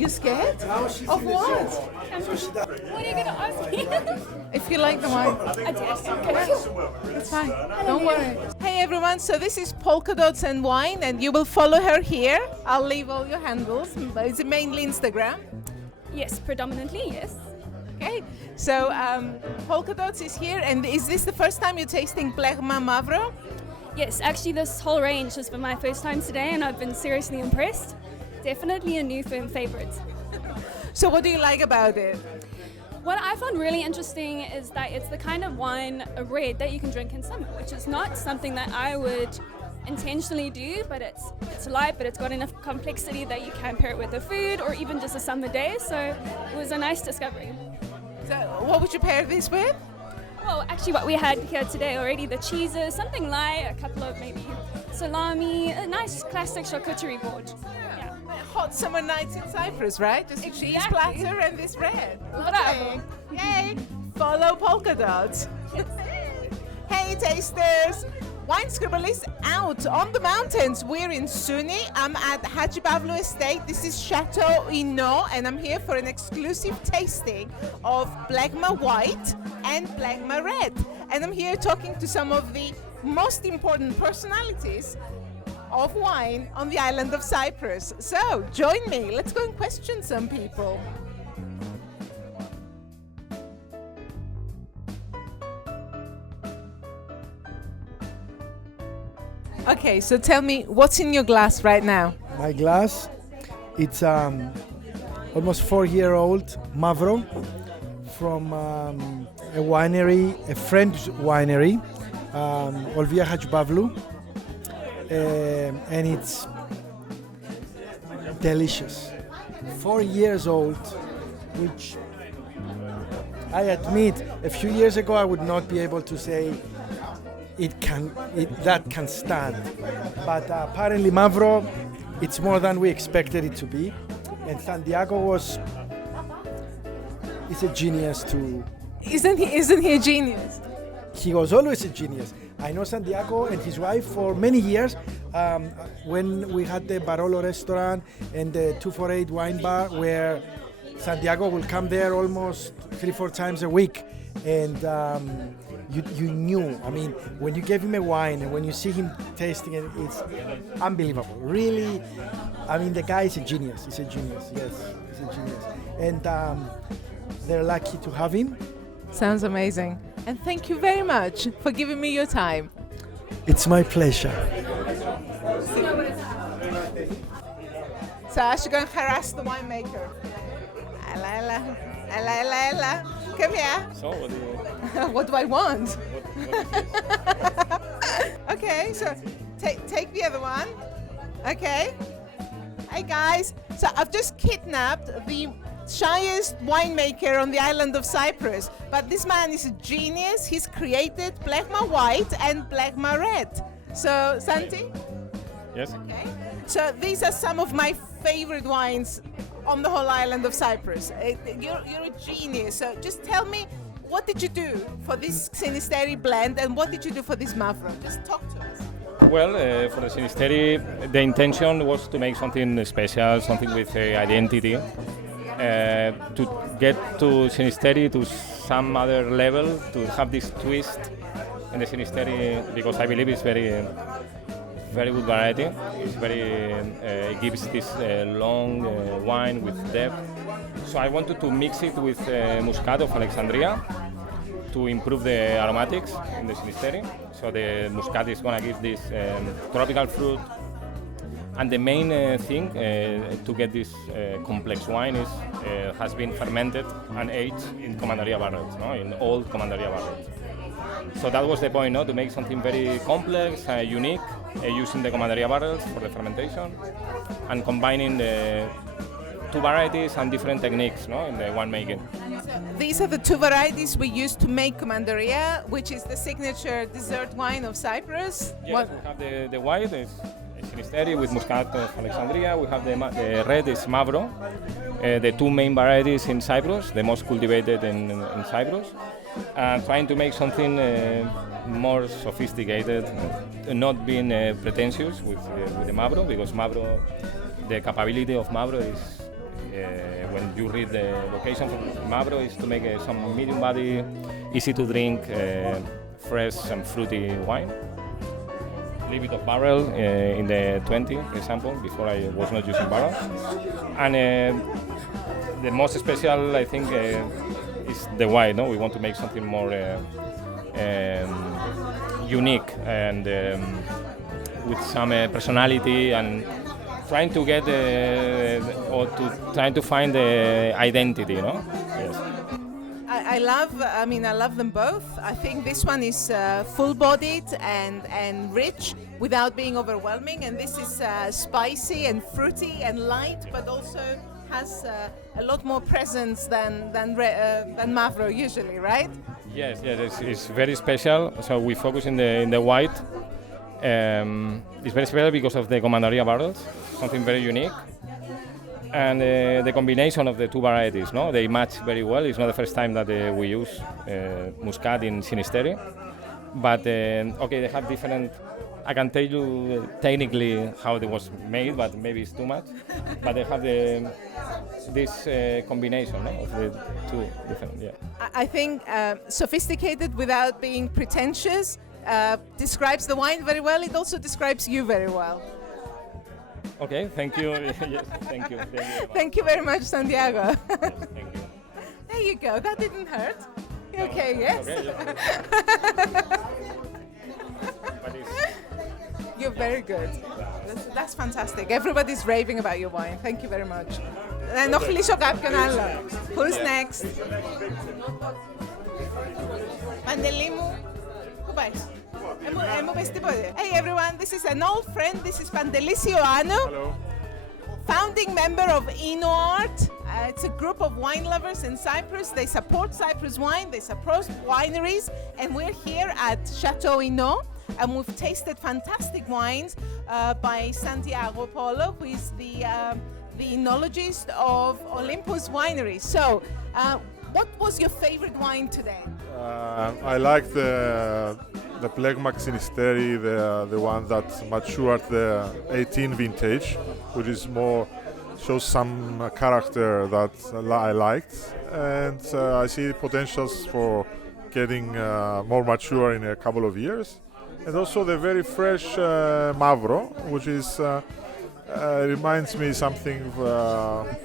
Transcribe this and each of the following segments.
You scared? Of what? What are you going to ask me? If you like the wine. I do. Okay. It's fine. Don't worry. Hey everyone, so this is Polka Dots and Wine, and you will follow her here. I'll leave all your handles. Is it mainly Instagram? Yes, predominantly, yes. Okay, so Polka Dots is here, and is this the first time you're tasting Plegma Mavro? Yes, actually this whole range has been my first time today and I've been seriously impressed. Definitely a new firm favourite. So what do you like about it? What I found really interesting is that it's the kind of wine, a red, that you can drink in summer, which is not something that I would intentionally do, but it's light, but it's got enough complexity that you can pair it with the food or even just a summer day, so it was a nice discovery. So what would you pair this with? Well, actually what we had here today already, the cheeses, something light, a couple of maybe salami, a nice classic charcuterie board. Yeah. Hot summer nights in Cyprus, right? Just a cheese platter and this red. Bravo. Yay! Follow Polka Dots. Hey tasters! WineScribble is out on the mountains. We're in Suni. I'm at Hagi Pavlou Estate. This is Chateau Ino, and I'm here for an exclusive tasting of Plegma White and Plegma Red. And I'm here talking to some of the most important personalities of wine on the island of Cyprus. So join me. Let's go and question some people. Okay, so tell me, what's in your glass right now? My glass, it's almost 4-year-old Mavro from a winery, a French winery, Olvia Hagi Pavlou, and it's delicious. 4 years old, which I admit, a few years ago I would not be able to say that can stand, but apparently Mavro, it's more than we expected it to be, and Santiago is a genius too. Isn't he a genius? He was always a genius. I know Santiago and his wife for many years. When we had the Barolo restaurant and the 248 wine bar, where Santiago will come there almost 3-4 times a week, and you knew, I mean, when you gave him a wine and when you see him tasting it, it's unbelievable. Really, I mean, the guy is a genius. He's a genius, yes, he's a genius. And they're lucky to have him. Sounds amazing. And thank you very much for giving me your time. It's my pleasure. So I should go and harass the winemaker. Ella. Come here. So what do you... What do I want? What Okay, so take the other one. Okay. Hi guys. So I've just kidnapped the shyest winemaker on the island of Cyprus, but this man is a genius. He's created Plegma White and Plegma Red. So Santi? Yes. Okay. So these are some of my favorite wines on the whole island of Cyprus. You're a genius. So just tell me, what did you do for this Xynisteri blend and what did you do for this Mavro? Just talk to us. Well, for the Xynisteri, the intention was to make something special, something with identity, to get to Xynisteri to some other level, to have this twist in the Xynisteri, because I believe it's very good variety. It's it gives this long wine with depth. So I wanted to mix it with Muscat of Alexandria to improve the aromatics in the Xynisteri. So the Muscat is going to give this tropical fruit. And the main thing to get this complex wine is has been fermented and aged in Commandaria barrels, in old Commandaria barrels. So that was the point, to make something very complex, unique, using the Commandaria barrels for the fermentation and combining the two varieties and different techniques in the winemaking. These are the two varieties we use to make Commandaria, which is the signature dessert wine of Cyprus. Yes, we have the white, is Xynisteri with Muscat of Alexandria. We have the red is Mavro, the two main varieties in Cyprus, the most cultivated in Cyprus. Trying to make something more sophisticated, not being pretentious with the Mavro, because Mavro, the capability of Mavro is when you read the location for Mavro is to make some medium body, easy to drink, fresh and fruity wine. A little bit of barrel in the 20, for example, before I was not using barrel. And the most special, I think, is the wine. No? We want to make something more unique and with some personality and trying to get trying to find the identity, no? Yes. I love them both. I think this one is full-bodied and rich without being overwhelming, and this is spicy and fruity and light, but also has a lot more presence than Mavro usually, right? Yes, it's very special. So we focus in the white. It's very special because of the Commandaria barrels, something very unique. And the combination of the two varieties, no? They match very well. It's not the first time that we use Muscat in Xynisteri. But, okay, they have different... I can tell you technically how it was made, but maybe it's too much. But they have this combination, no? Of the two different, yeah. I think sophisticated without being pretentious describes the wine very well. It also describes you very well. Okay, thank you. Yes, thank you. Thank you very much, Santiago. Yes, thank you. There you go. That didn't hurt. No, okay, yes? Okay, yes. But You're very good. That's fantastic. Everybody's raving about your wine. Thank you very much. Να κλείσω κάποιον άλλο. Who's next? Παντελή μου, πού πάει? Μου πες τίποτε. Hey everyone, this is an old friend. This is Pantelis Ioannou. Hello. Founding member of Ino Art. It's a group of wine lovers in Cyprus. They support Cyprus wine, they support wineries, and we're here at Chateau Ino, and we've tasted fantastic wines by Santiago Polo, who is the enologist of Olympus Winery. So, what was your favorite wine today? I like the Plegma Xynisteri, the one that matured the 18 vintage, which is more shows some character that I liked, and I see potentials for getting more mature in a couple of years. And also the very fresh Mavro, which is reminds me something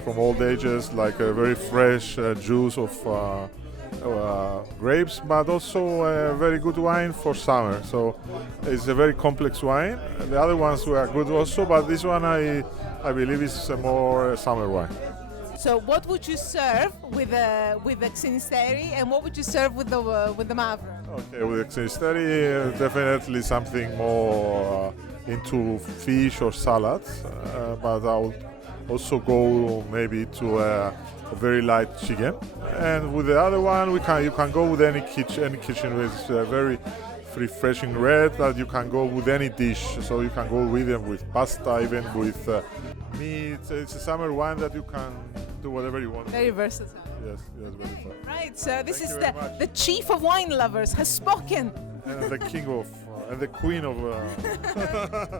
from old ages, like a very fresh juice of grapes, but also a very good wine for summer. So it's a very complex wine. The other ones were good also, but this one I believe is a more summer wine. So what would you serve with the Xynisteri, and what would you serve with the Mavro? Okay, with the Xynisteri, definitely something more into fish or salads, but I would also go maybe to a very light chicken. And with the other one, you can go with any kitchen with very refreshing red that you can go with any dish. So you can go with them with pasta, even with meat. It's a summer wine that you can do whatever you want. Very versatile. Yes, very fun. Right, so this Thank is you very much. the chief of wine lovers has spoken. And the king of and the queen of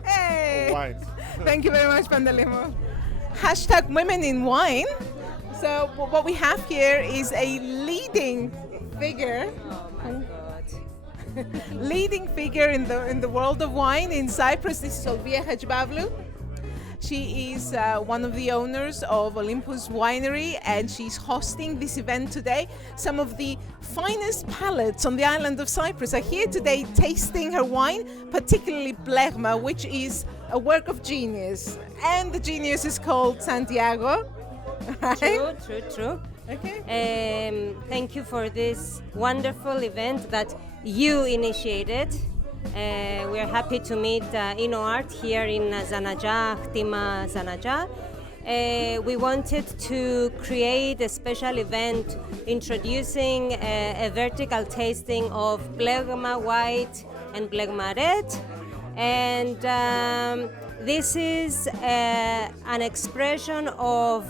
Hey! wines. Thank you very much, Pandelimo. Hashtag women in wine. So what we have here is a leading figure. Leading figure in the world of wine in Cyprus. This is Olvia Hajibavlou. She is one of the owners of Olympus Winery, and she's hosting this event today. Some of the finest palates on the island of Cyprus are here today tasting her wine, particularly Plegma, which is a work of genius. And the genius is called Santiago. Right? True. Okay. Thank you for this wonderful event that you initiated. We are happy to meet Ino Art here in Zanaja, Khtima Zanaja. We wanted to create a special event introducing a vertical tasting of Plegma White and Plegma Red. And this is an expression of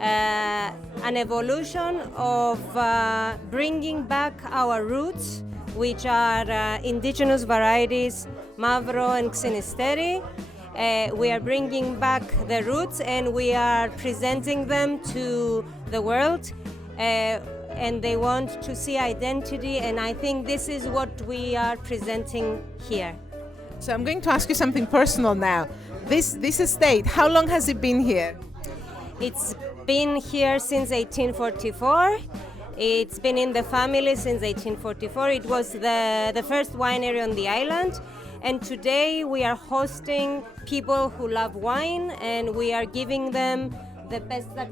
an evolution of bringing back our roots, which are indigenous varieties, Mavro and Xynisteri, We are bringing back the roots and we are presenting them to the world. And they want to see identity, and I think this is what we are presenting here. So I'm going to ask you something personal now. This estate, how long has it been here? It's been here since 1844. It's been in the family since 1844. It was the first winery on the island, and today we are hosting people who love wine, and we are giving them the best that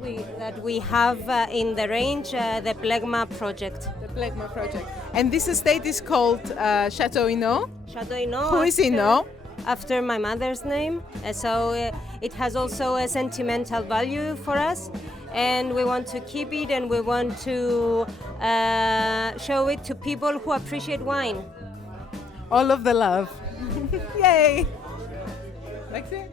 we have in the range, the Plegma project. The Plegma project. And this estate is called Chateau Ino. Chateau Ino. Who is Ino? After my mother's name. So it has also a sentimental value for us. And we want to keep it, and we want to show it to people who appreciate wine. All of the love. Yay! That's it.